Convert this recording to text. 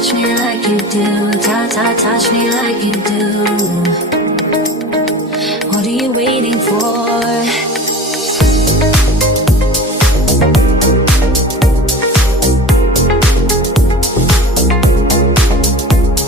touch me like you do. Touch me like you do. What are you waiting for?